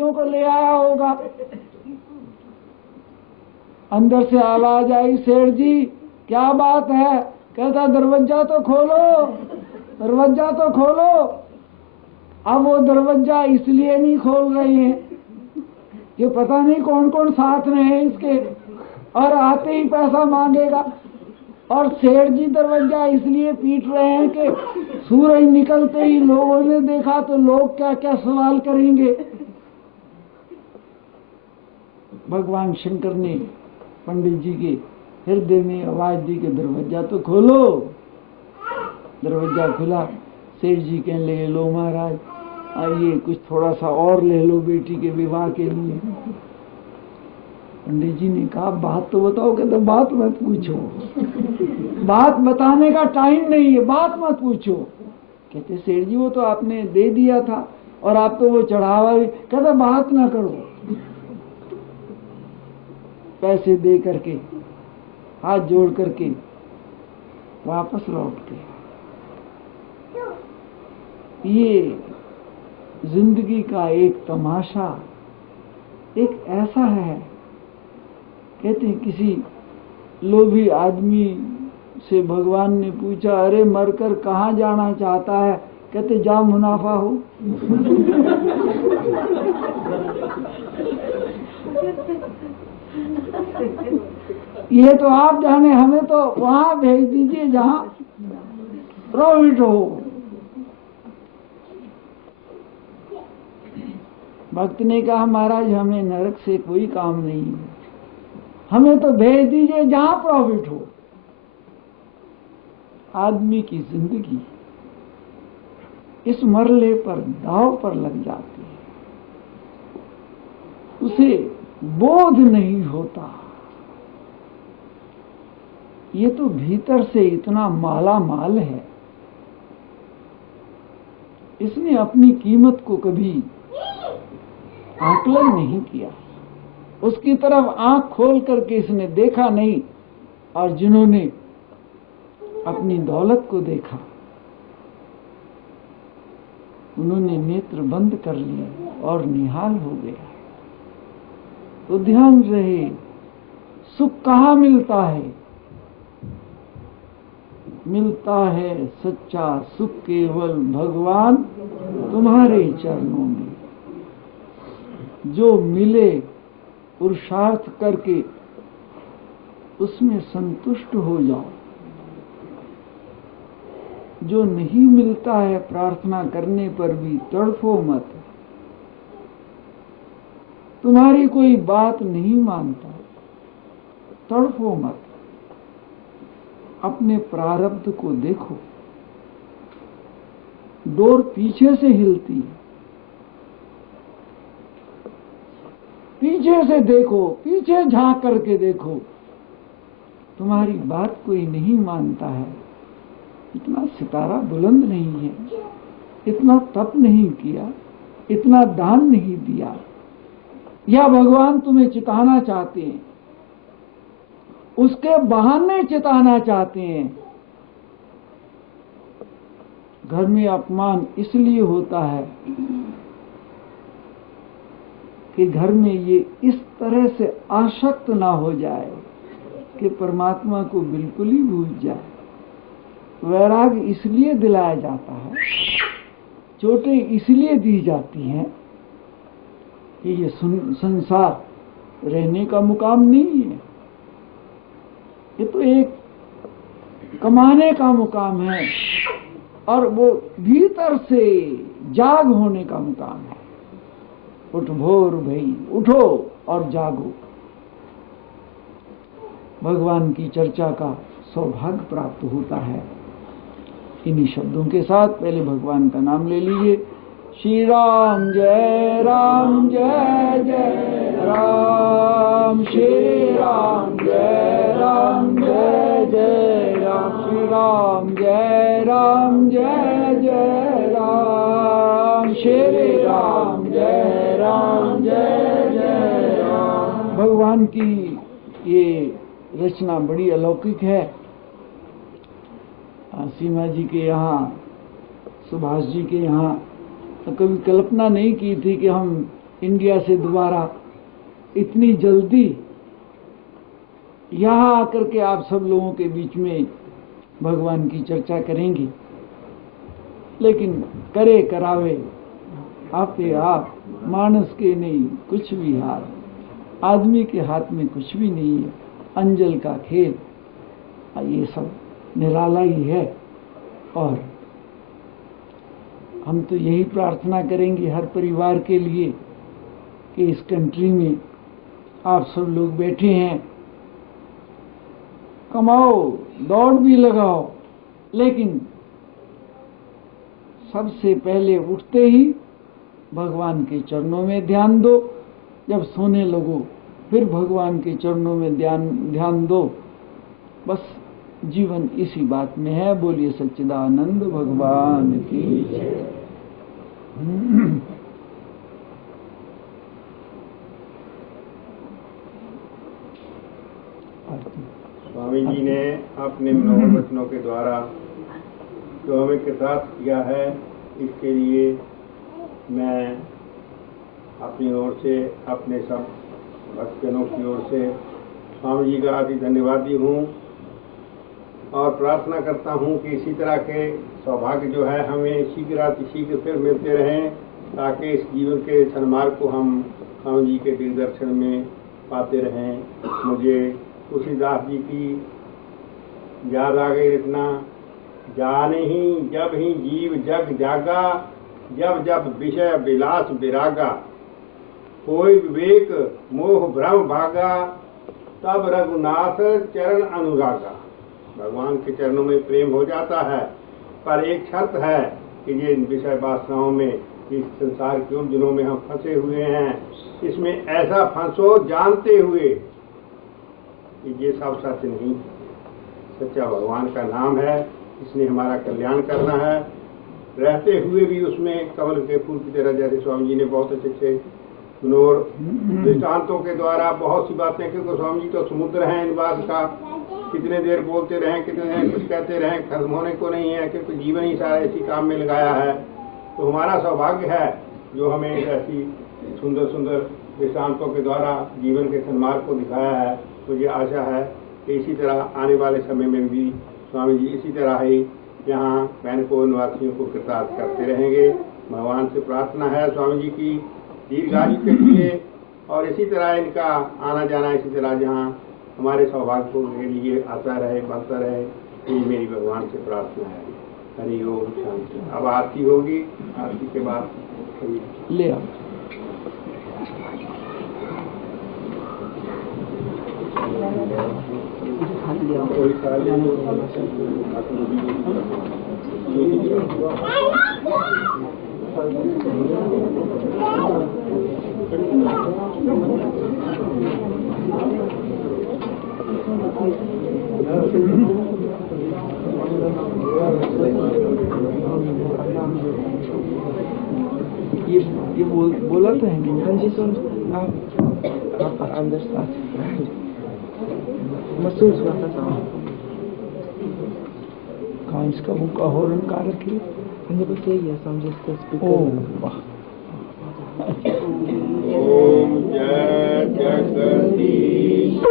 को ले आया होगा। अंदर से आवाज आई, सेठ जी क्या बात है? कहता दरवाजा तो खोलो, दरवाजा तो खोलो। अब वो दरवाजा इसलिए नहीं खोल रहे हैं कि पता नहीं कौन कौन साथ में है इसके, और आते ही पैसा मांगेगा। और सेठ जी दरवाजा इसलिए पीट रहे हैं कि सूरज निकलते ही लोगों ने देखा तो लोग क्या क्या सवाल करेंगे। भगवान शंकर ने पंडित जी के हृदय में आवाज दी कि दरवाजा तो खोलो। दरवाजा खुला। सेठ जी कहने लगे, लो महाराज आइए, कुछ थोड़ा सा और ले लो बेटी के विवाह के लिए। पंडित जी ने कहा, बात तो बताओ। कहते बात मत पूछो, बात बताने का टाइम नहीं है, बात मत पूछो। कहते सेठ जी वो तो आपने दे दिया था और आप तो वो चढ़ावा भी। कहते बात ना करो। पैसे दे करके हाथ जोड़ करके वापस लौट गए। ये जिंदगी का एक तमाशा एक ऐसा है। कहते हैं किसी लोभी आदमी से भगवान ने पूछा, अरे मरकर कहाँ जाना चाहता है? कहते जहाँ मुनाफा हो। ये तो आप जाने, हमें तो वहां भेज दीजिए जहां प्रॉफिट हो। भक्त ने कहा, महाराज हमें नरक से कोई काम नहीं है, हमें तो भेज दीजिए जहां प्रॉफिट हो। आदमी की जिंदगी इस मरले पर दांव पर लग जाती है, उसे बोध नहीं होता। ये तो भीतर से इतना माला माल है, इसने अपनी कीमत को कभी आकलन नहीं किया, उसकी तरफ आंख खोल करके इसने देखा नहीं। और जिन्होंने अपनी दौलत को देखा उन्होंने नेत्र बंद कर लिए और निहाल हो गया। तो ध्यान रहे, सुख कहाँ मिलता है? मिलता है सच्चा सुख केवल भगवान तुम्हारे चरणों में। जो मिले पुरुषार्थ करके उसमें संतुष्ट हो जाओ। जो नहीं मिलता है प्रार्थना करने पर भी तड़फो मत। तुम्हारी कोई बात नहीं मानता, तड़फो मत। अपने प्रारब्ध को देखो, डोर पीछे से हिलती है, पीछे से देखो, पीछे झांक करके देखो। तुम्हारी बात कोई नहीं मानता है, इतना सितारा बुलंद नहीं है, इतना तप नहीं किया, इतना दान नहीं दिया, या भगवान तुम्हें चिताना चाहते हैं, उसके बहाने चिताना चाहते हैं। घर में अपमान इसलिए होता है कि घर में ये इस तरह से आसक्त ना हो जाए कि परमात्मा को बिल्कुल ही भूल जाए। वैराग इसलिए दिलाया जाता है, चोटें इसलिए दी जाती हैं कि ये संसार रहने का मुकाम नहीं है, ये तो एक कमाने का मुकाम है, और वो भीतर से जाग होने का मुकाम है। उठ भोर भई, उठो और जागो। भगवान की चर्चा का सौभाग्य प्राप्त होता है। इन्हीं शब्दों के साथ पहले भगवान का नाम ले लीजिए। श्री राम जय राम जय जय राम, श्री राम जय राम जय जय राम, श्री राम जय राम जय जय राम, श्री राम जय राम जय जय राम। भगवान की ये रचना बड़ी अलौकिक है। सीमा जी के यहाँ, सुभाष जी के यहाँ कभी कल्पना नहीं की थी कि हम इंडिया से दोबारा इतनी जल्दी यहाँ आकर के आप सब लोगों के बीच में भगवान की चर्चा करेंगी, लेकिन करे करावे आपे आप, मानस के नहीं कुछ भी हार, आदमी के हाथ में कुछ भी नहीं है, अंजल का खेल, ये सब निराला ही है। और हम तो यही प्रार्थना करेंगे हर परिवार के लिए कि इस कंट्री में आप सब लोग बैठे हैं, कमाओ, दौड़ भी लगाओ, लेकिन सबसे पहले उठते ही भगवान के चरणों में ध्यान दो, जब सोने लगो फिर भगवान के चरणों में ध्यान दो। बस जीवन इसी बात में है। बोलिए सच्चिदानंद भगवान की जय। स्वामी जी ने अपने मनोहर वचनों के द्वारा जो हमें कृतार्थ किया है, इसके लिए मैं अपनी ओर से, अपने सब भक्तजनों की ओर से स्वामी जी का आदि धन्यवादी हूँ और प्रार्थना करता हूँ कि इसी तरह के सौभाग्य जो है हमें शीघ्र फिर मिलते रहें, ताकि इस जीवन के सन्मार्ग को हम स्वामी जी के दिग्दर्शन में पाते रहें। मुझे तुलसीदास जी की याद आ गई रचना, जाने ही जब ही जीव जग जागा, जब जब विषय विलास विरागा, कोई विवेक मोह भ्रम भागा, तब रघुनाथ चरण अनुरागा। भगवान के चरणों में प्रेम हो जाता है, पर एक शर्त है कि ये विषय वासनाओं में, इस संसार के उलझनों में हम फंसे हुए हैं, इसमें ऐसा फंसो जानते हुए कि ये सब सच नहीं, सच्चा भगवान का नाम है, इसने हमारा कल्याण करना है, रहते हुए भी उसमें कमल के फूल की तरह, जैसे स्वामी जी ने बहुत अच्छे मनोहर दृष्टांतों के द्वारा बहुत सी बातें, क्योंकि स्वामी जी तो समुद्र हैं इन बात का, कितने देर बोलते रहें, कितने देर कुछ कहते रहें, खत्म होने को नहीं है, क्योंकि जीवन ही सारा इसी काम में लगाया है। तो हमारा सौभाग्य है जो हमें ऐसी सुंदर सुंदर दृष्टांतों के द्वारा जीवन के सन्मार्ग को दिखाया है। मुझे आशा है कि इसी तरह आने वाले समय में भी स्वामी जी इसी तरह ही यहाँ बैनपुर निवासियों को कृतार्थ करते रहेंगे। भगवान से प्रार्थना है स्वामी जी की दीर्घायु के लिए, और इसी तरह इनका आना जाना इसी तरह जहाँ हमारे सौभाग्य के लिए आता रहे, बढ़ता रहे, ये मेरी भगवान से प्रार्थना है। हरि ओम, शांति। अब आरती होगी, आरती के बाद ले आओ। ये बोला तो है। हाँ जी सुन, आप अंदर साथ महसूस हुआ था साहब। कहाँ इसका मुँह का हॉर्न का रखी? हाँ जी बस यही है, समझे इसका स्पीकर। ओह वाह। ओम जय जगदीश।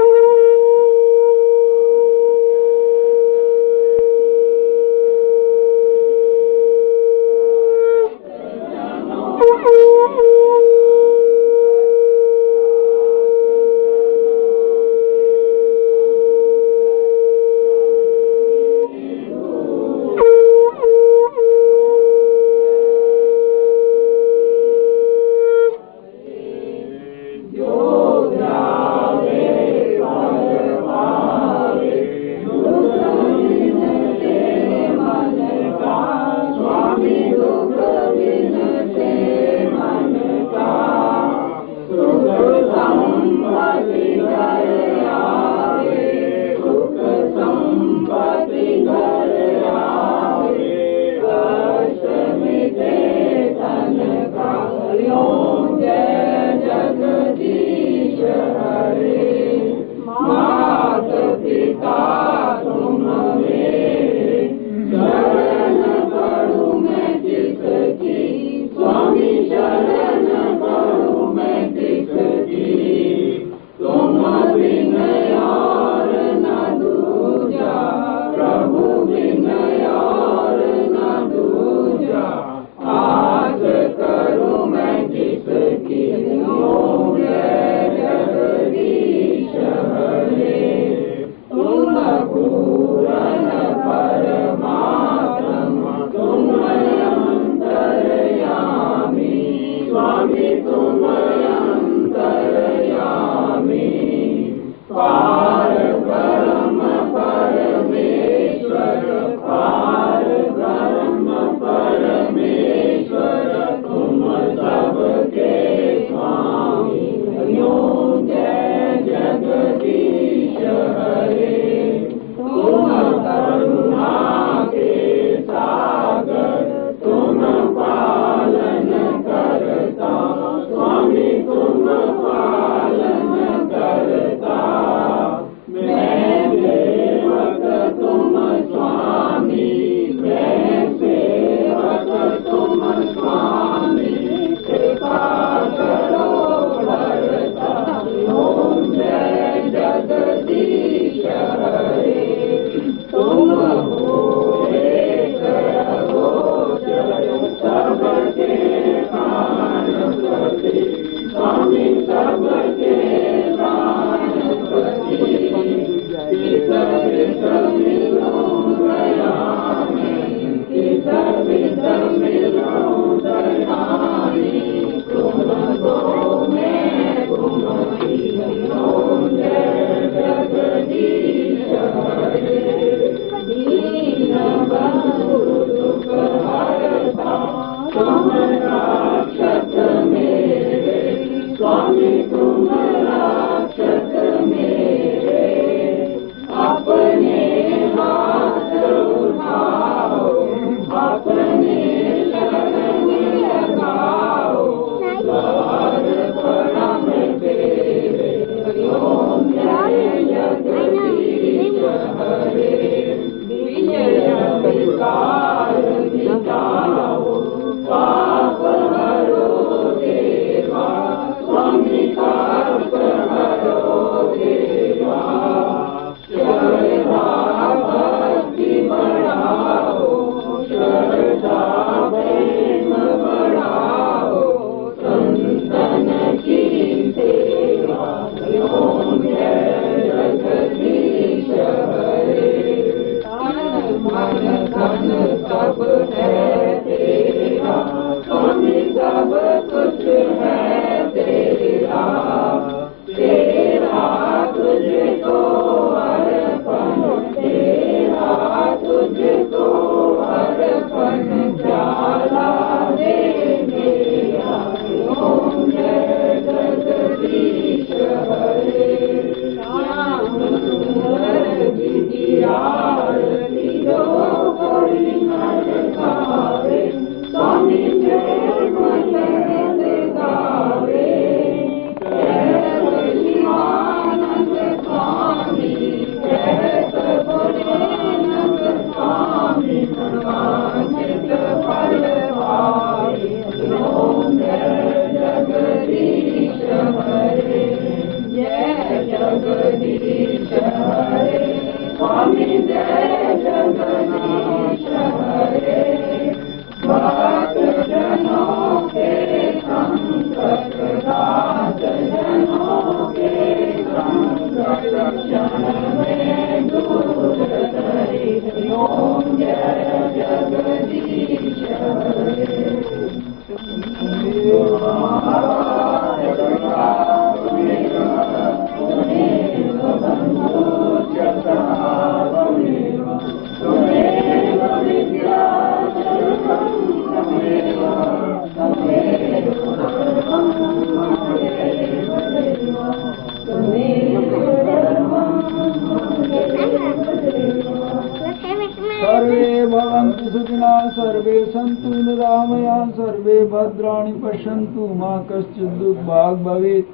सर्वे सन्तु निरामया सर्वे भद्राणि पश्यन्तु मा कश्चित् दुर्भाग् भवेत्।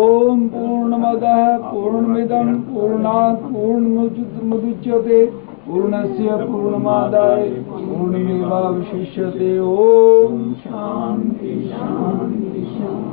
ओम पूर्णमदः पूर्णमिदं पूर्णात् पूर्णमुदच्यते पूर्णस्य पूर्णमादाय पूर्णमेवावशिष्यते। ओम शान्ति शान्ति शान्ति।